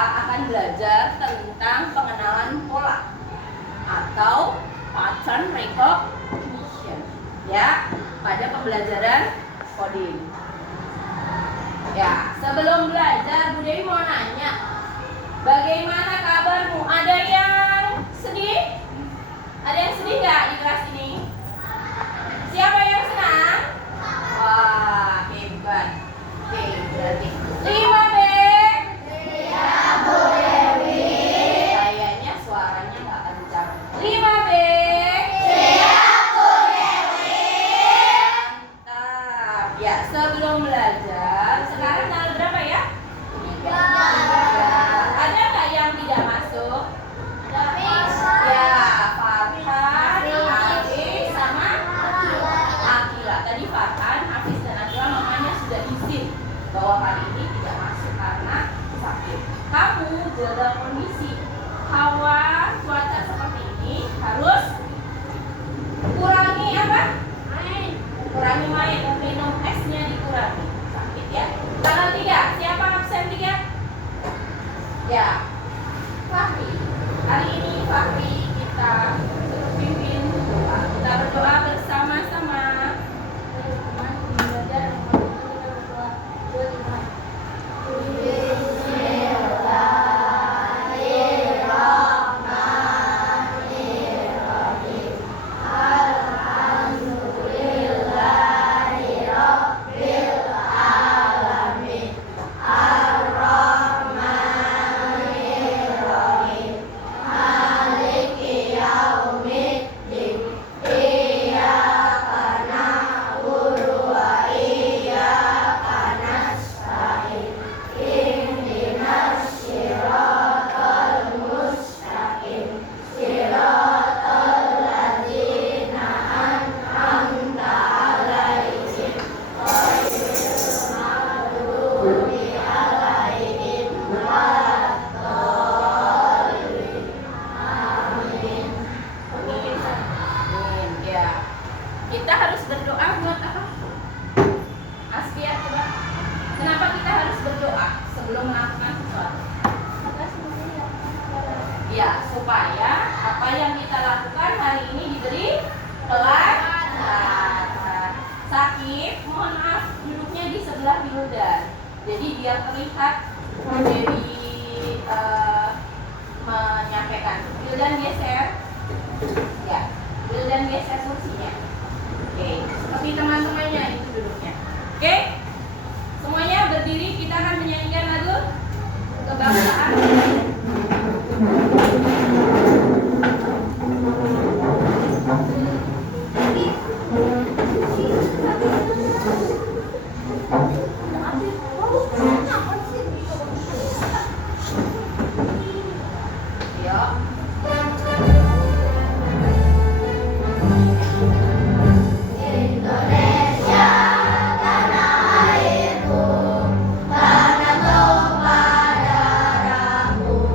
akan belajar tentang pengenalan pola atau pattern recognition ya pada pembelajaran coding. Ya, sebelum belajar Bu Dewi mau nanya, bagaimana kabarmu? Ada yang sedih? Ada yang sedih nggak di kelas ini? Siapa yang senang? Wah, hebat. Oke, berarti 5B. Iya, Bu Dewi. Kayaknya suaranya nggak kencang. 5B. Iya, Bu Dewi. Mantap. Ya, sebelum belajar, sekarang tanggal berapa ya? 3. Ada nggak yang tidak masuk? Ya, Farhan, Hafiz, sama Akila. Tadi Farhan, Hafiz, dan Akila mamanya sudah izin bahwa hari ini tidak masuk karena sakit. Kamu dalam kondisi hawa cuaca seperti ini harus kurangi apa? Kurangi main, minum esnya dikurangi. Sakit ya. Tanggal 3, siapa absen 3? Ya, Fahri. Hari ini Fahri kita pimpin doa. Kita berdoa bersama-sama. Kita harus berdoa buat apa? Askia, coba. Kenapa kita harus berdoa sebelum melakukan sesuatu? Ya, supaya apa yang kita lakukan hari ini diberi kelancaran. Sakit, mohon maaf, duduknya di sebelah Wildan. Jadi biar terlihat Dewi menyampaikan. Wildan geser. Ya, Wildan geser kursinya. Oke, seperti teman-temannya itu duduknya. Oke, semuanya berdiri, kita akan menyanyikan lagu kebangsaan. Tanah tumpah darahmu.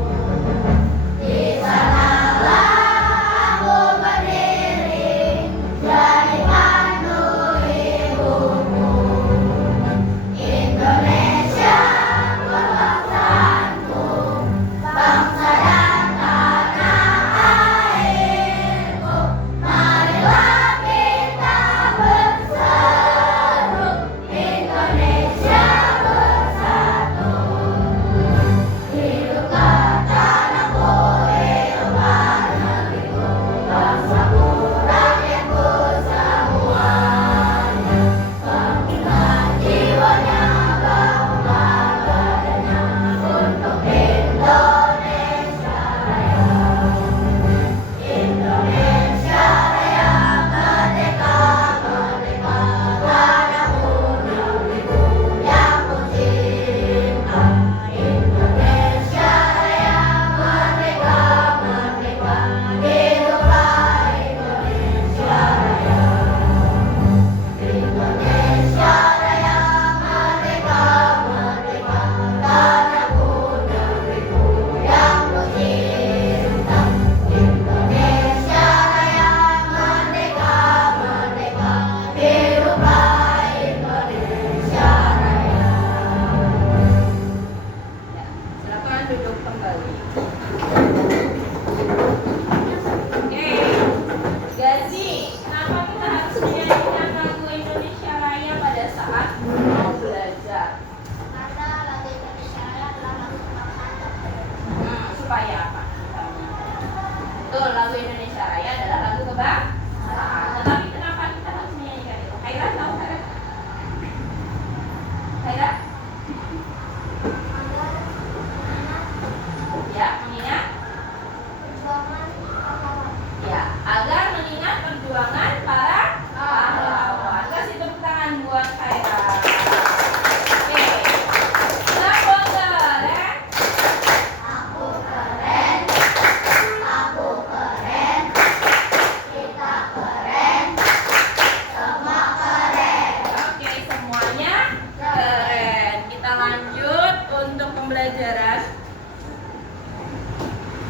pembelajaran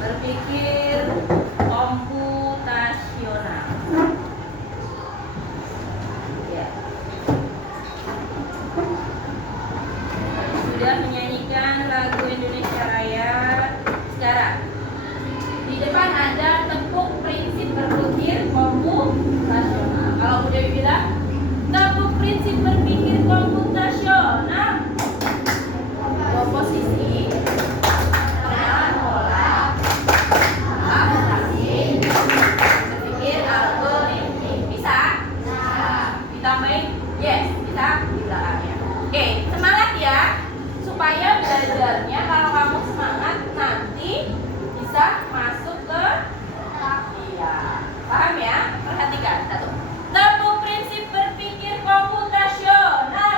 berpikir komputasional. Ya. Sudah menyanyikan lagu Indonesia Raya. Sekarang di depan ada tepuk prinsip berpikir komputasional. Kalau Bu Dewi bilang tepuk prinsip berpikir komputasional. Komposisi, pengenalan pola, abstraksi, berpikir algoritmik. Bisa? Ditambahin? Yes, bisa di belakangnya. Oke, semangat ya. Supaya belajarnya kalau kamu semangat nanti bisa masuk ke iya. Paham ya? Perhatikan. Satu. Tepuk prinsip berpikir komputasional.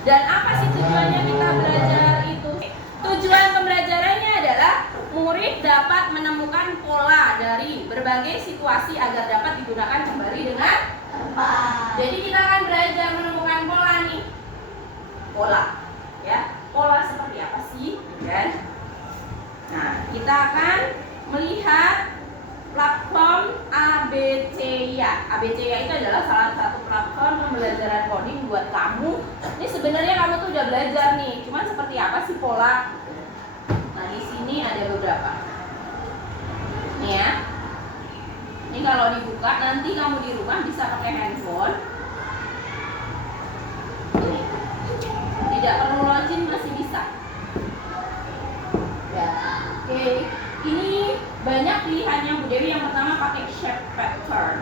Dan apa sih tujuannya kita belajar itu? Tujuan pembelajarannya adalah murid dapat menemukan pola dari berbagai situasi agar dapat digunakan kembali dengan tepat. Jadi kita akan belajar menemukan pola nih. Pola, ya. Pola seperti apa sih? Kan? Nah, kita akan melihat platform ABCya. ABCya itu adalah salah satu platform pembelajaran coding buat kamu. Ini sebenarnya kamu tuh udah belajar nih, cuman seperti apa sih pola? Nah, di sini ada beberapa. Nih ya. Ini kalau dibuka nanti kamu di rumah bisa pakai handphone. Nih. Tidak perlu login masih bisa. Ya. Oke. Ini banyak pilihannya Bu Dewi. Yang pertama pakai shape pattern.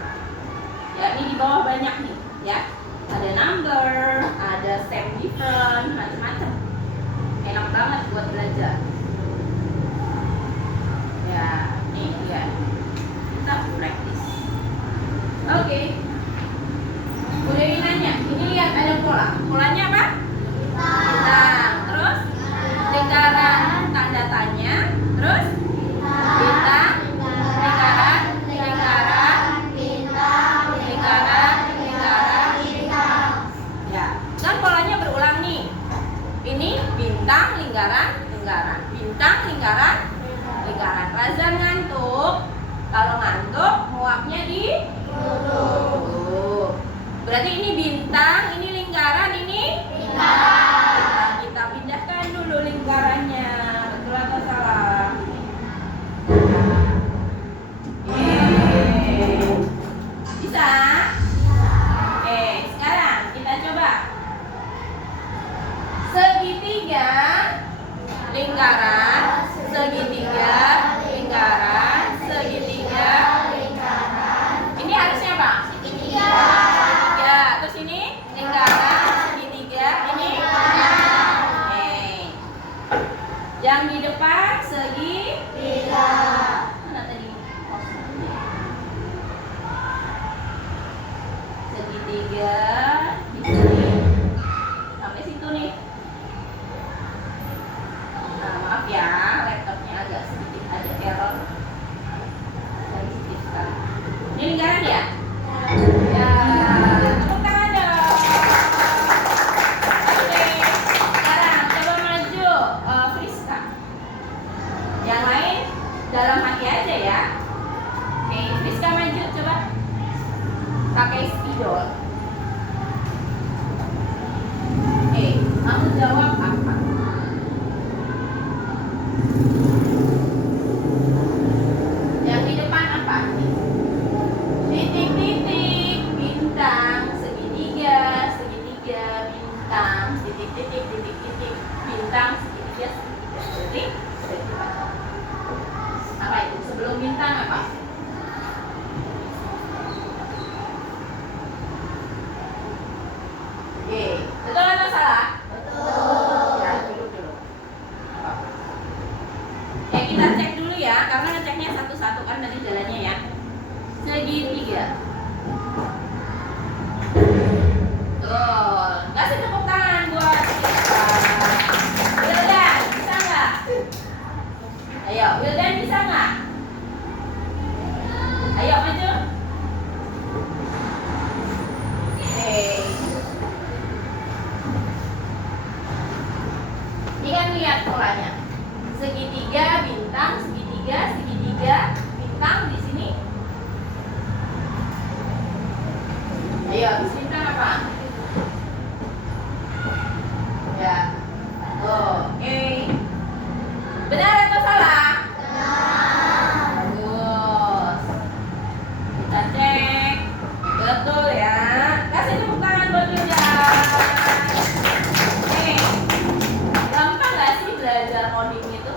Ya, ini di bawah banyak nih, ya. Ada number, ada shape different, macam-macam. Enak banget buat belajar. Ya, nih ya. Kita practice. Oke. Bu Dewi nanya, ini lihat ada pola. Polanya apa? Bintang. Terus lingkaran tanda tanya. Terus bintang, lingkaran, lingkaran, bintang, lingkaran, lingkaran, bintang. Ya, kan polanya berulang nih. Ini bintang, lingkaran, lingkaran, bintang, lingkaran, lingkaran. Razan ngantuk. Kalau ngantuk, muaknya di tutup. Berarti ini bintang, ini lingkaran, ini lingkaran. Kita pindahkan dulu lingkarannya. Betul atau salah? Bisa? Oke, sekarang kita coba. Segitiga, lingkaran, segitiga, lingkaran, segitiga, lingkaran. Ini harusnya apa? Segitiga. Segitiga. Terus ini lingkaran, segitiga, ini lingkaran. Oke. Yang di depan segitiga. Mana tadi? Segitiga di sini sampai situ nih. Nah, maaf ya, laptopnya agak sedikit ada error. Sensitif sekali. Ini lingkaran ya? Ya, tepuk tangan dong. Oke, sekarang coba maju, Friska. Yang lain dalam hati aja ya. Oke, Friska maju coba. Pakai spidol. Oke, kamu jawab apa? Yang di depan apa? Titik-titik, bintang, segitiga, segitiga, bintang, titik-titik, titik-titik, bintang, segitiga, segitiga. Berarti apa itu? Sebelum bintang apa? Kita cek dulu ya, karena ngeceknya satu-satu kan tadi jalannya ya. Segitiga. Tuh, kasih tepuk tangan buat kita. Wildan, bisa nggak? Ayo, Wildan bisa nggak? Ayo maju. Ini kan lihat polanya. Segitiga, bintang, segitiga, segitiga, bintang di sini. Ayo, bintang apa? Ya. Oke. Benar atau salah? Bagus. Kita cek. Betul ya. Kasih tepuk tangan buat Wildan. Gampang gak sih belajar coding itu?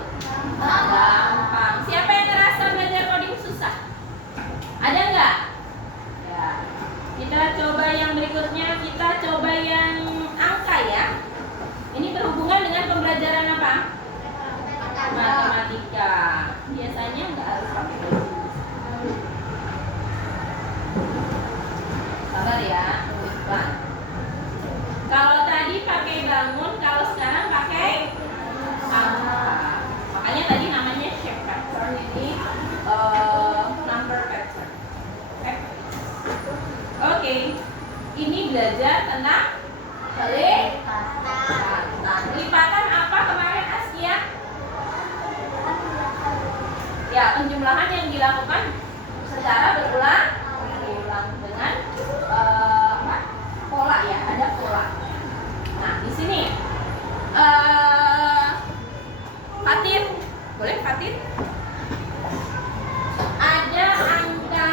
Gampang. Siapa yang ngerasa belajar coding susah? Ada nggak? Ya. Kita coba yang berikutnya. Kita coba yang angka ya. Ini berhubungan dengan pembelajaran apa? Matematika. Biasanya nggak harus pakai baju. Sabar ya, pelan. Kalau tadi pakai bangun, kalau sekarang pakai angka. Makanya tadi namanya shape pattern, ini number pattern. Oke. Ini belajar tentang pelipatan apa kemarin Askia? Ya, penjumlahan yang dilakukan secara berulang dengan pola ya, ada pola. Nah, di sini Fatin, boleh Fatin? Ada angka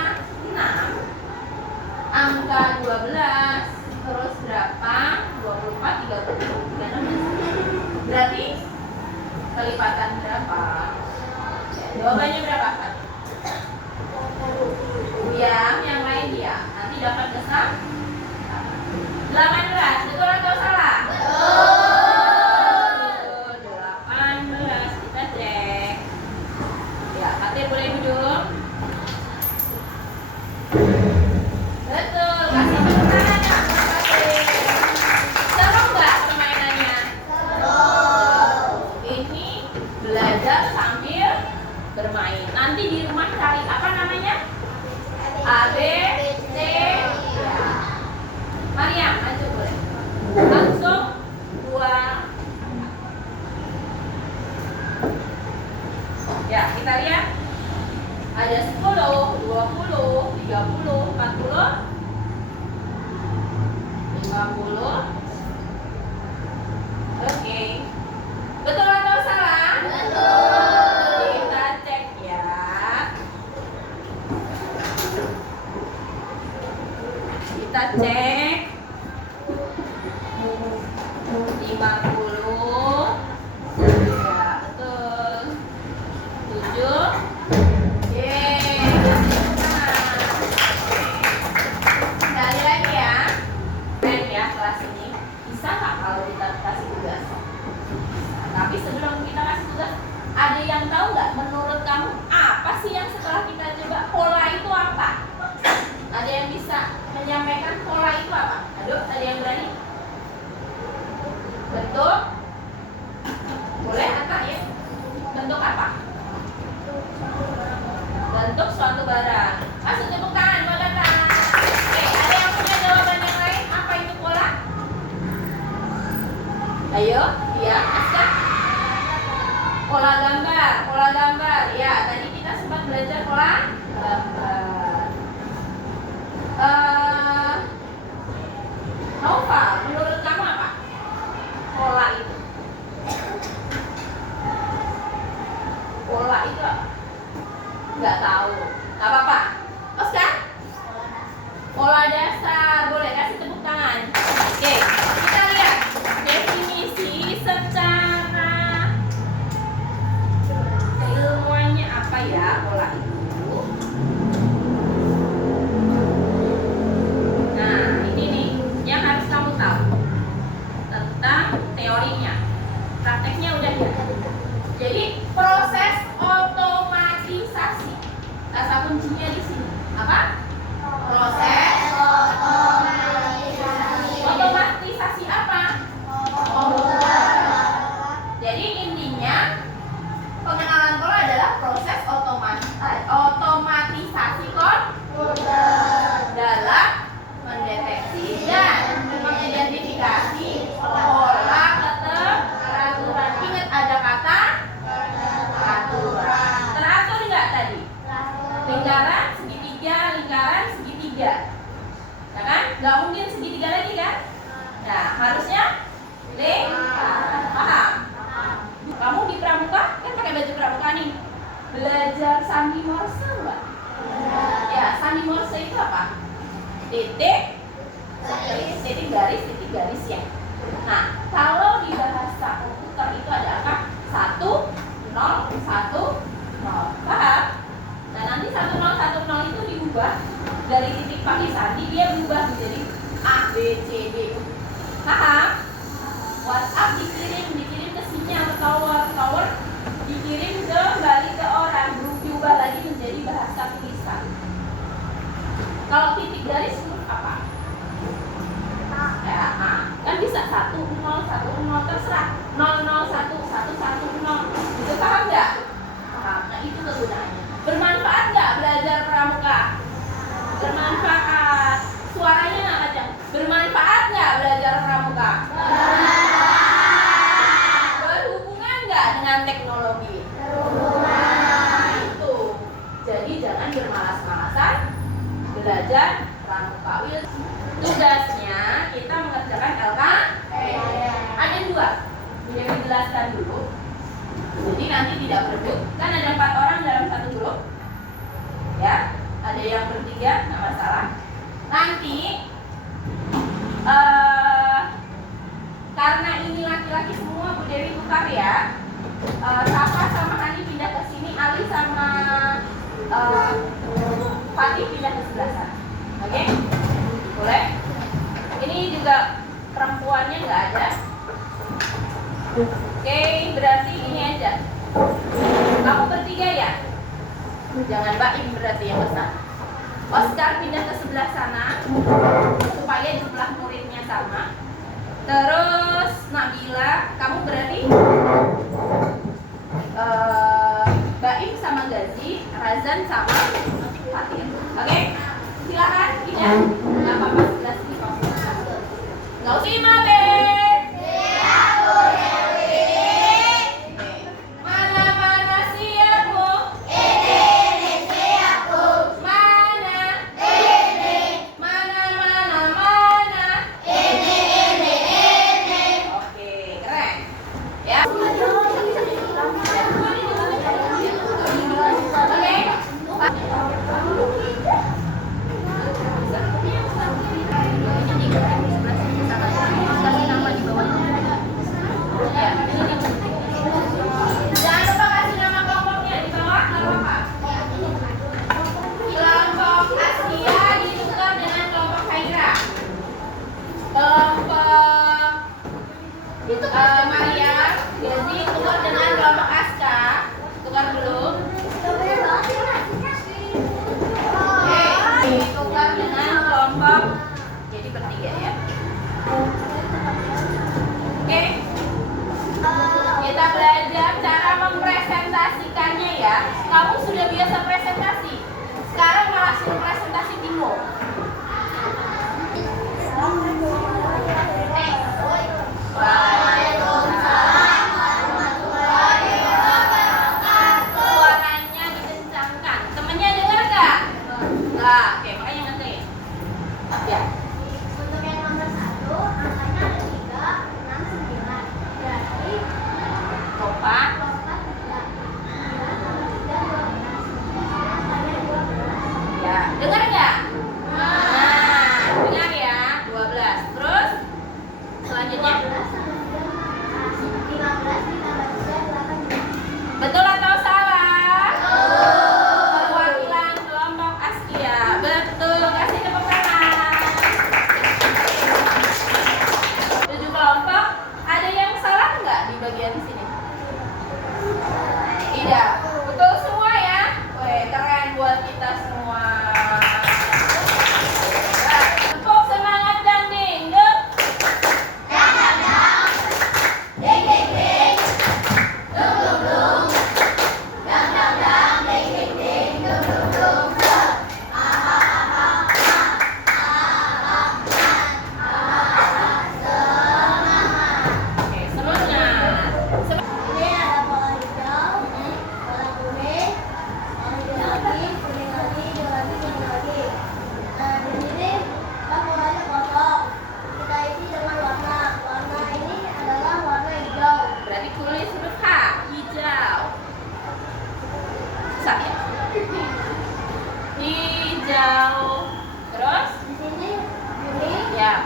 6, angka 12, terus berapa? 24, 30, 36. Berarti kelipatan berapa? Jawabannya berapa, Fat? Yang lain dia. Nanti dapat besar 18, betul atau salah? Betul. 18, kita cek. Ya, Fatin boleh duduk. Betul, kasih tepuk tangan ya, Fatin. Seru nggak permainannya? Ini belajar sambil bermain. Nanti di rumah cari apa namanya? A, B, C. Ya. Mariam, maju boleh. Langsung 2. Ya, kita lihat. Ada 10, 20, 30, 40, 50. Oke. Betul atau salah? Betul. Kita cek ya. Kita cek. 50. Ya, betul. 7. Sekali lagi ya. Keren ya kelas ini. Bisa nggak kalau kita kasih tugas? Tapi sebelum kita kasih tugas, ada yang tahu nggak menurut kamu apa sih yang setelah kita coba pola itu apa? Ada yang bisa menyampaikan pola itu apa? Aduh, ada yang berani? Bentuk? Boleh angkat ya? Bentuk apa? Bentuk suatu barang. Masuk tepuk tangan, mau datang. Oke, ada yang punya jawaban yang lain? Apa itu pola? Ayo, ya, Aska. Pola gambar, pola gambar. Ya, tadi kita sempat belajar pola gambar. Nova, menurut kamu apa? Pola itu. Pola itu apa? Nggak tahu. Nggak apa-apa. Oscar? Pola dasar. Boleh kasih tepuk tangan. Oke, kita lihat definisi secara ilmuannya apa ya pola itu. Nah, ini nih yang harus kamu tahu tentang teorinya. Prakteknya udah ya. Jadi proses belajar sandi Morse nggak? Ya, sandi Morse itu apa? Titik garis ya. Nah, kalau di bahasa komputer itu ada apa? 1 0 1 0. Paham? Nah, nanti 1 0 1 0 itu diubah dari titik pakai sandi, dia berubah menjadi A B C D. Paham? WhatsApp dikirim ke sinyal tower dikirim kembali ke orang, berubah lagi menjadi bahasa tulisan. Kalau titik garis huruf apa? Ya, kan bisa 1 0 1 0 terserah, 0 0 1 1 1 0. Itu paham nggak? Paham. Nah, itu kegunaannya. Bermanfaat nggak belajar pramuka? Bermanfaat. Suaranya nggak kencang. Bermanfaat nggak belajar pramuka? Berhubungan nggak dengan teknologi? Itu. Jadi jangan bermalas-malasan belajar pramuka. Tugasnya kita mengerjakan LKP. Ada 2. Dewi jelaskan dulu. Jadi nanti tidak berebut. Kan ada 4 orang dalam satu grup. Ya, ada yang bertiga, nggak masalah. Nanti karena ini laki-laki semua, Bu Dewi tukar ya. Safa sama Hani pindah ke sini, Ali sama Fatih pindah ke sebelah sana. Oke? Boleh? Ini juga perempuannya nggak ada. Oke, berarti ini aja. Kamu bertiga ya? Jangan Baim berarti yang besar. Oscar pindah ke sebelah sana supaya jumlah muridnya sama. Terus Nabila, kamu berarti Baim sama Gazi, Razan sama Fatir. Oke? Silakan pindah. Nggak apa-apa, sebelah sini kamu. Nggak usah 5B. Kamu sudah biasa presentasi, sekarang malah suruh presentasi bingung. Suaranya dikencangkan. Temennya dengar nggak? Nah, oke, makanya ngetik. Ya. Untuk yang nomor 1, angkanya ada 3, 6, 9. Berarti Lompat. Ya, dengar nggak? Nah, dengar ya, 12. Terus selanjutnya 15 ditambah 3, 8. betul atau salah? Perwakilan kelompok Askia. Betul, kasih tepuk tangan. 7 kelompok. Ada yang salah nggak di bagian sini? Tidak. Betul semua ya? Weh, keren buat kita semua. Tepuk semangat dan dingdung. Oke, semangat. Ini ada bola hijau, bola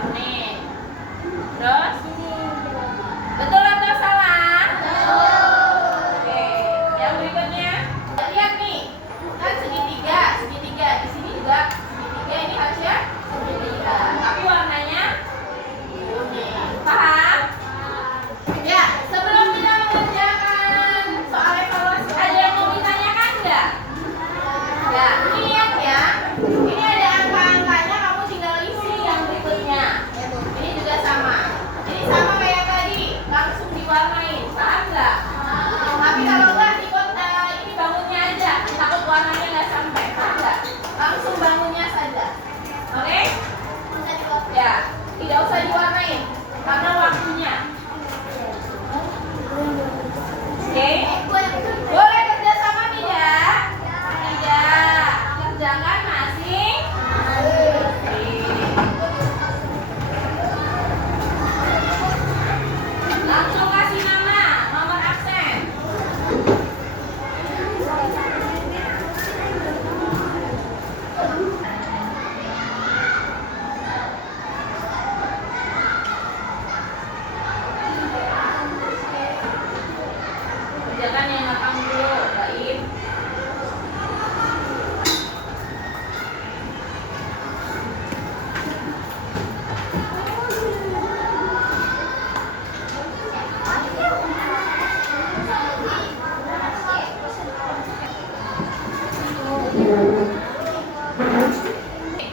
kuning. Terus betul atau salah? Oke, yang berikutnya lihat nih, kan segitiga. Di sini juga segitiga, ini harusnya segitiga. Tapi warnanya kuning. Paham? Ya, sebelum kita mengerjakan soal evaluasi, ada yang mau ditanyakan nggak? Ya, ini lihat ya. Ini ada angka-angkanya, kamu tinggal isi yang berikutnya. Ini juga sama. Ini sama kayak tadi, langsung diwarnain. Paham nggak? Tapi kalau nggak ikut ini bangunnya aja. Takut warnanya nggak sampai. Paham nggak? Langsung bangunnya saja. Oke? Ya, tidak usah diwarnain karena waktunya. Oke? Boleh kerjasama tidak? Tidak. Kerjakan masing. Langsung kasih nama, nomor absen. Kerjakan yang gampang dulu, Baik.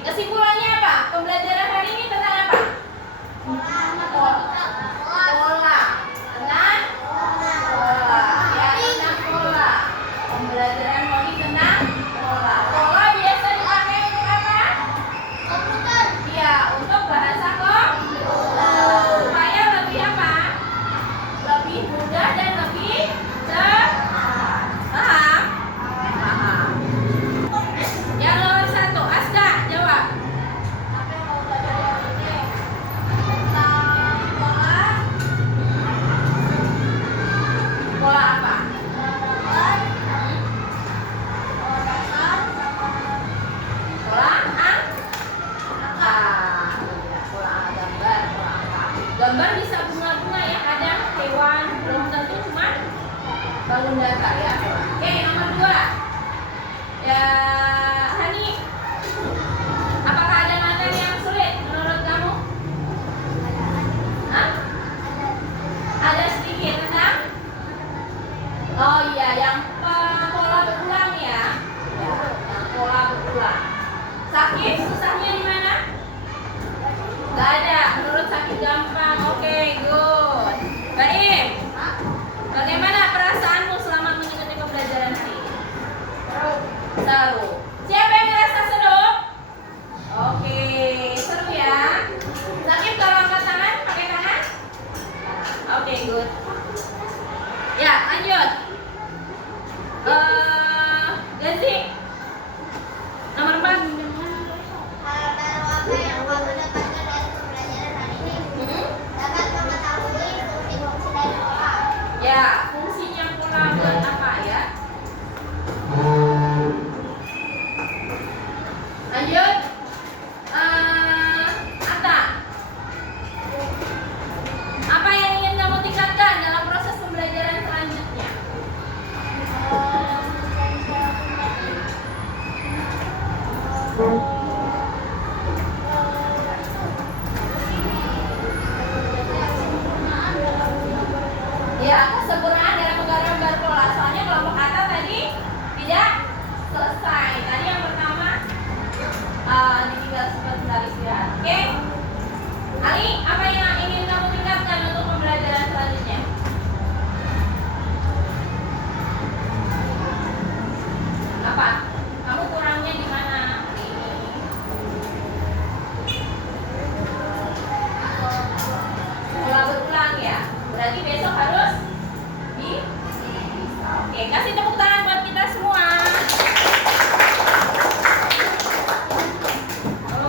Kesimpulannya apa? Pembelajaran hari ini tentang apa? Pola. Tentang pola. Ya, tentang pola. Pembelajaran hari ini tentang pola. Pola biasa dipakai untuk apa? Iya, untuk bahasa komputer. Supaya lebih apa? Lebih mudah dan lebih cepat. Paham? Paham. Yang nomor 1, Aska, jawab. Pola apa? Pola angka. Pola gambar, pola angka. Gambar bisa bunga-bunga ya, kadang hewan, belum tentu cuma bangun datar ya. Oke, nomor 2. Ya, Hani. Apakah ada materi yang sulit menurut kamu? Hah? Ada sedikit tentang? Oh iya, yang pola berulang ya. Ya, yang pola berulang. Sakit, susahnya di mana? Gak ada. Menurut Sakit gampang. Oke, good. Baim, bagaimana perasaanmu selama mengikuti pembelajaran hari ini? Seru. Siapa yang merasa seru? Oke, seru ya. Sakit kalau angkat tangan, pakai tangan. Oke, good. Ya, lanjut. Gazi. Nomor 4. Ya, fungsinya pola buat apa ya? Lanjut. Atta. Apa yang ingin kamu tingkatkan dalam proses pembelajaran selanjutnya? Ya, kesempurnaan dalam menggambar pola. Soalnya kelompok Atta tadi tidak selesai. Tadi yang pertama ditinggal sebentar istirahat. Oke? Ali, apa yang ingin kamu tingkatkan untuk pembelajaran selanjutnya? Apa? Kamu kurangnya di mana? Pola berulang ya. Berarti besok harus Oke, kasih tepuk tangan buat kita semua.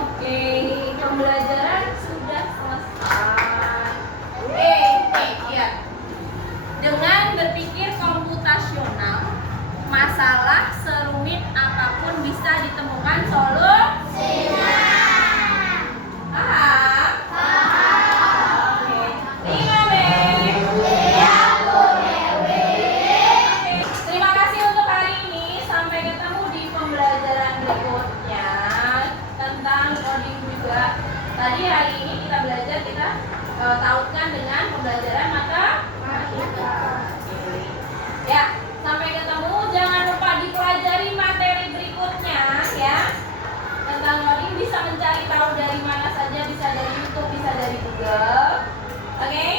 Oke, pembelajaran sudah selesai. Lihat. Dengan berpikir komputasional, masalah serumit apapun bisa ditemukan solusinya. Paham? Oke?